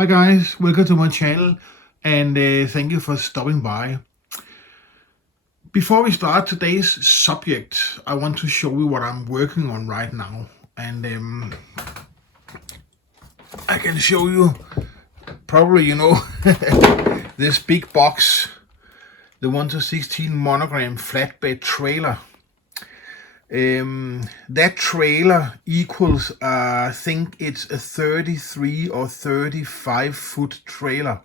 Hi guys, welcome to my channel and thank you for stopping by. Before we start today's subject, I want to show you what I'm working on right now. And I can show you, probably this big box, the 1-16 monogram flatbed trailer. That trailer equals, I think it's a 33 or 35 foot trailer.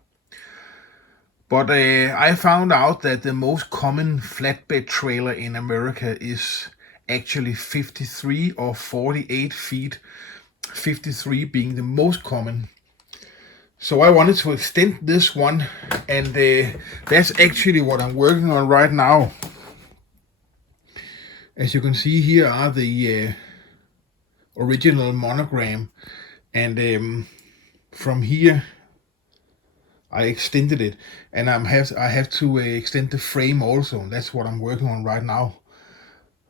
But I found out that the most common flatbed trailer in America is actually 53 or 48 feet, 53 being the most common. So I wanted to extend this one, and that's actually what I'm working on right now. As you can see, here are the original monogram, and from here I extended it, and I have to extend the frame also. That's what I'm working on right now.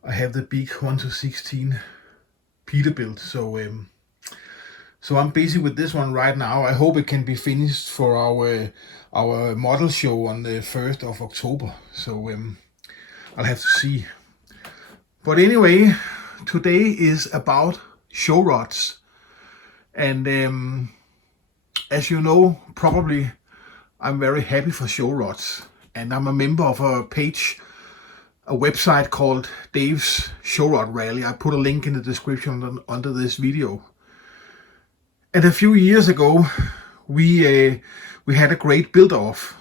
I have the big 1-16 Peterbilt, so I'm busy with this one right now. I hope it can be finished for our model show on the 1st of October. So I'll have to see. But anyway, today is about show rods, and as you know, probably I'm very happy for show rods, and I'm a member of a page, a website called Dave's Show Rod Rally. I put a link in the description under this video. And a few years ago, we had a great build-off.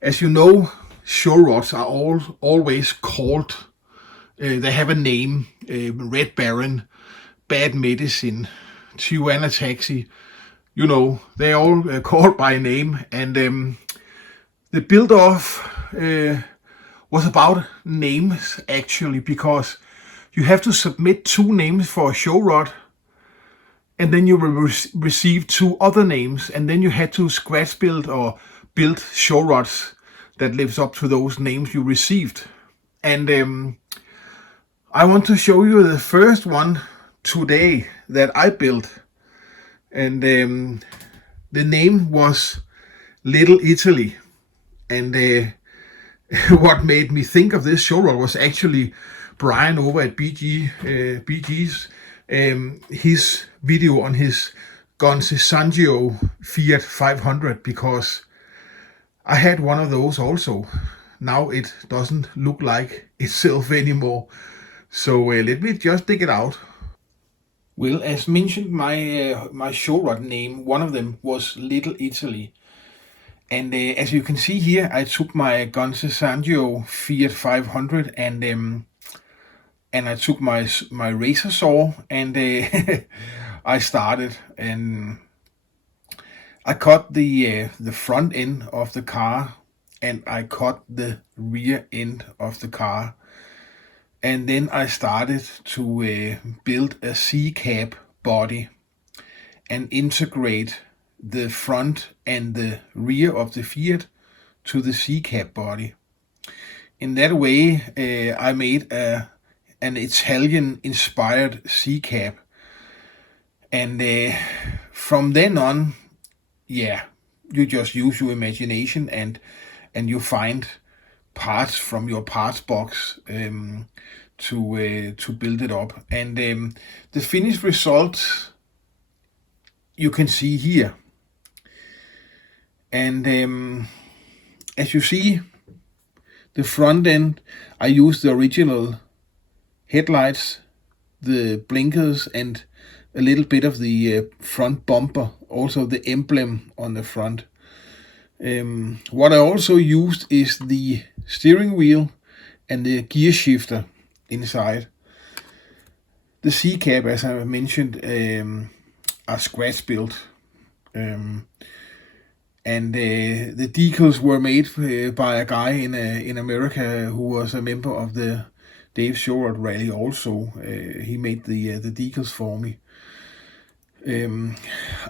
As you know, show rods are always called. They have a name: Red Baron, Bad Medicine, Tijuana Taxi. You know, they're all called by name, and the build-off was about names actually, because you have to submit 2 names for a show rod, and then you will receive 2 other names, and then you had to scratch build or build show rods that lives up to those names you received. And I want to show you the first one today that I built. And the name was Little Italy, and what made me think of this show rod was actually Brian over at BG's his video on his Gonzesangio Fiat 500, because I had one of those also. Now it doesn't look like itself anymore, so let me just dig it out. Well, as mentioned, my show rod name, one of them was Little Italy. And as you can see here, I took my Gonzesangio Fiat 500 and I took my razor saw, and I started, and I cut the front end of the car, and I cut the rear end of the car. And then I started to build a C-cap body and integrate the front and the rear of the Fiat to the C-cap body. In that way, I made an Italian-inspired C-cap. And from then on, yeah, you just use your imagination and you find parts from your parts box to build it up. And the finished result you can see here. And as you see, the front end, I used the original headlights, the blinkers, and a little bit of the front bumper, also the emblem on the front. What I also used is the steering wheel and the gear shifter inside. The C-cap, as I mentioned, are scratch built, and the decals were made by a guy in America who was a member of the Dave's Show Rod Rally also. He made the decals for me.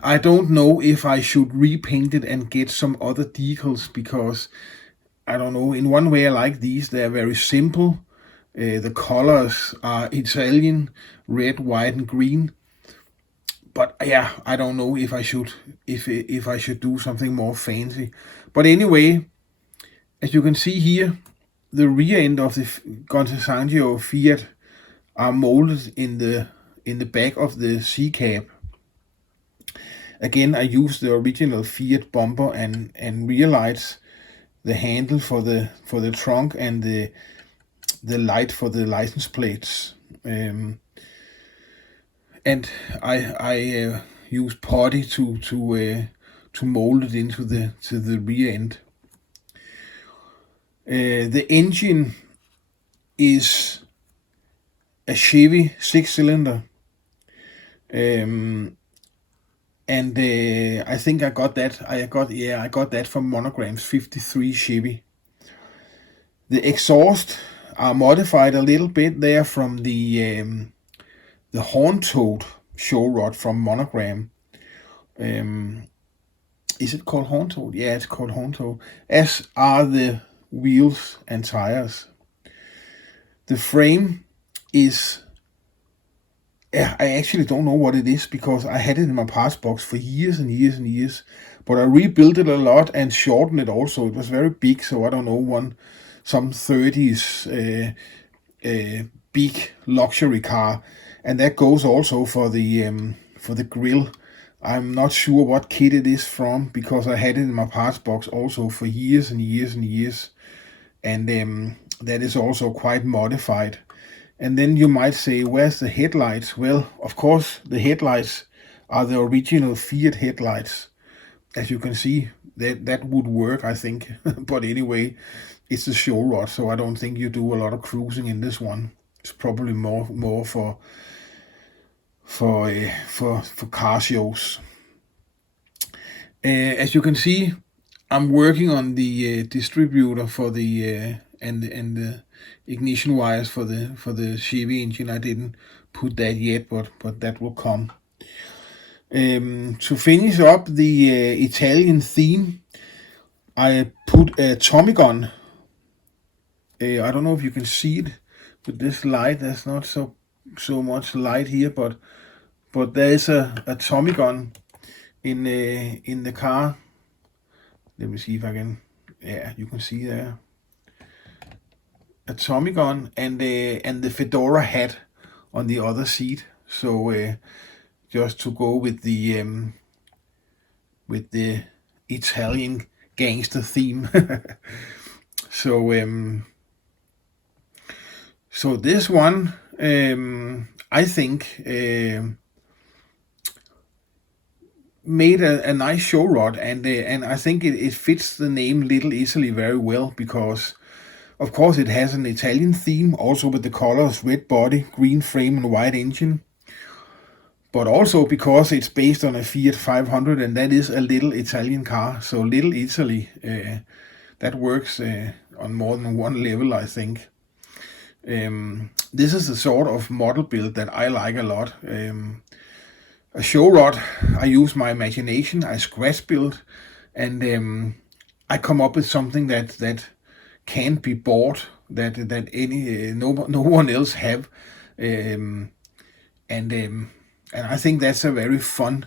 I don't know if I should repaint it and get some other decals, because I don't know, in one way I like these. They're very simple. The colors are Italian, red, white and green. but yeah, I don't know if I should do something more fancy. But anyway, as you can see here, the rear end of the Gonzalez Fiat are molded in the back of the C cab. Again, I used the original Fiat bumper and rear lights, the handle for the trunk, and the light for the license plates. And I use putty to mold it into the rear end. The engine is a Chevy 6-cylinder, and I think I got that. I got that from Monogram's 53 Chevy. The exhaust are modified a little bit there from the horn-toed show rod from Monogram. Is it called horn-toed? Yeah, it's called horn-toed. As are the wheels and tires. The frame is, I actually don't know what it is because I had it in my parts box for years and years and years. But I rebuilt it a lot and shortened it also. It was very big, so I don't know, some 30s big luxury car. And that goes also for the grill. I'm not sure what kit it is from because I had it in my parts box also for years and years and years. And that is also quite modified. And then you might say, where's the headlights? Well, of course, the headlights are the original Fiat headlights. As you can see, that would work, I think. But anyway, it's a show rod, so I don't think you do a lot of cruising in this one. It's probably more for car shows. As you can see, I'm working on the distributor for the and the ignition wires for the Chevy engine. I didn't put that yet, but that will come. To finish up the Italian theme, I put a Tommy gun. I don't know if you can see it with this light. There's not so much light here, but there is a Tommy gun in the car. Let me see if I can. Yeah, you can see there a Tommy gun and the fedora hat on the other seat. So just to go with the Italian gangster theme. So this one, I think, made a nice show rod, and I think it fits the name Little Italy very well because, of course, it has an Italian theme, also with the colors red body, green frame, and white engine. But also because it's based on a Fiat 500, and that is a little Italian car. So Little Italy, that works on more than one level, I think. This is the sort of model build that I like a lot. A show rod, I use my imagination, I scratch build, and I come up with something that can't be bought, that no one else have, and I think that's a very fun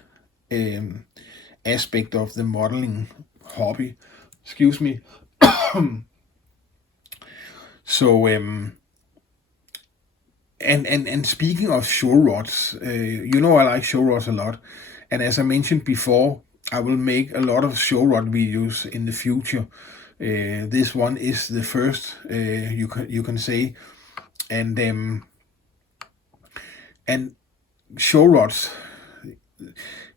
aspect of the modeling hobby. Excuse me. So and speaking of show rods, I like show rods a lot, and as I mentioned before, I will make a lot of show rod videos in the future. This one is the first, you can say, and show rods.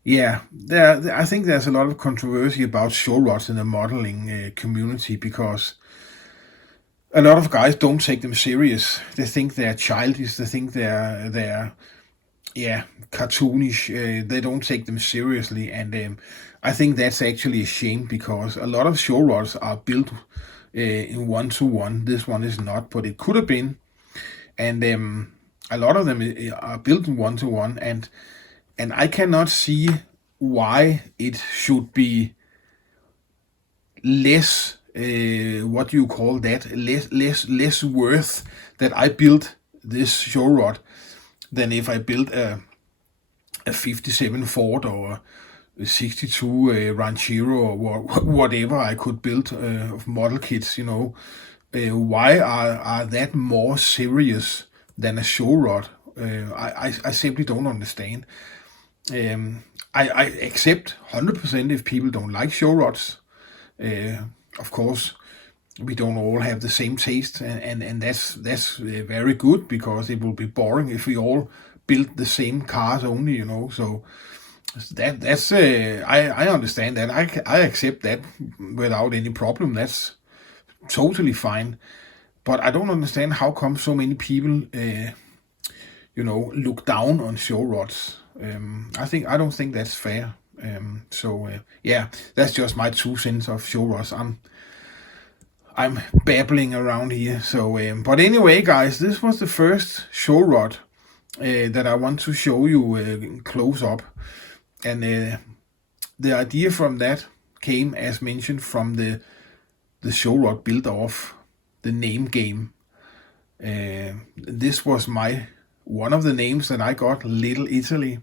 Yeah, I think there's a lot of controversy about show rods in the modeling community because a lot of guys don't take them serious. They think they're childish. They think they're cartoonish. They don't take them seriously, and I think that's actually a shame because a lot of show rods are built in 1-to-1. This one is not, but it could have been, and a lot of them are built in 1-to-1, and I cannot see why it should be less. What do you call that? Less worth that I built this show rod than if I built a a 57 Ford or a 62 Ranchero or whatever I could build of model kits, you know. Why are that more serious than a show rod? I simply don't understand. I accept 100% if people don't like show rods. Of course, we don't all have the same taste, and that's very good, because it will be boring if we all build the same cars only, you know. So that's I understand that. I accept that without any problem. That's totally fine. But I don't understand how come so many people, you know, look down on show rods. I don't think that's fair. Yeah, that's just my 2 cents of show rods. I'm babbling around here. So, but anyway, guys, this was the first show rod that I want to show you close up, and the idea from that came, as mentioned, from the show rod built off the name game. This was one of the names that I got, Little Italy.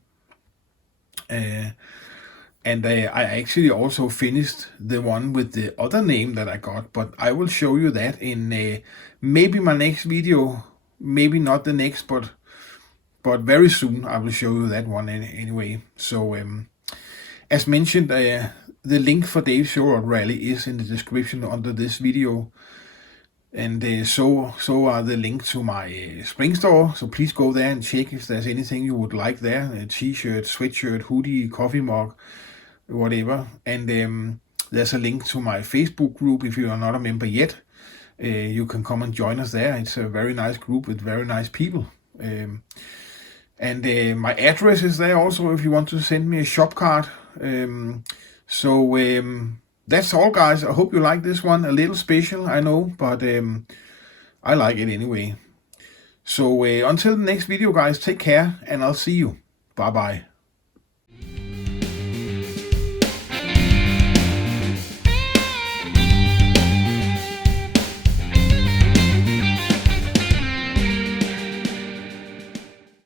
And I actually also finished the one with the other name that I got, but I will show you that in maybe my next video, maybe not the next, but very soon I will show you that one anyway. So as mentioned, the link for Dave's Show Rod Rally is in the description under this video. And so are the link to my spring store. So please go there and check if there's anything you would like there. A t-shirt, sweatshirt, hoodie, coffee mug, whatever. And there's a link to my Facebook group if you are not a member yet. You can come and join us there. It's a very nice group with very nice people. And my address is there also if you want to send me a shop card. That's all, guys. I hope you like this one. A little special, I know, but I like it anyway. So until the next video, guys, take care, and I'll see you. Bye-bye.